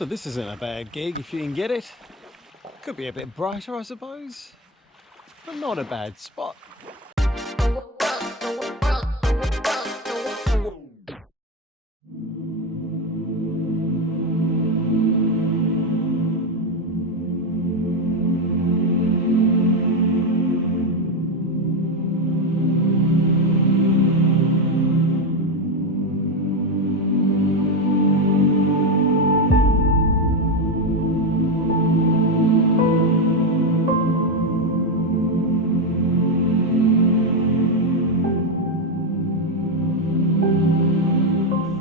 So this isn't a bad gig if you can get it. Could be a bit brighter, I suppose, but not a bad spot.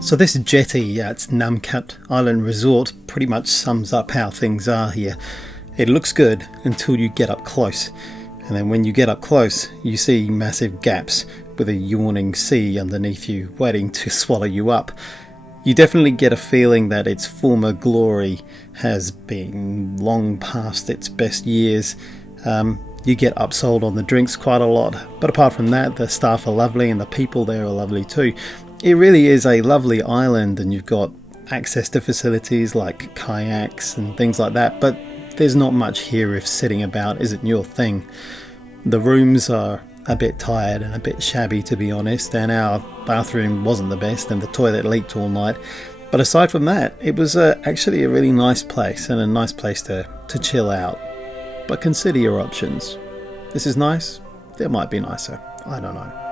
So this jetty at Nam Cat Island Resort pretty much sums up how things are here. It looks good until you get up close, and then when you get up close you see massive gaps with a yawning sea underneath you waiting to swallow you up. You definitely get a feeling that its former glory has been long past its best years. You get upsold on the drinks quite a lot, but apart from that, the staff are lovely and the people there are lovely too. It really is a lovely island, and you've got access to facilities like kayaks and things like that, but there's not much here if sitting about isn't your thing. The rooms are a bit tired and a bit shabby, to be honest, and our bathroom wasn't the best and the toilet leaked all night. But aside from that, it was actually a really nice place and a nice place to chill out. But consider your options. This is nice, there might be nicer, I don't know.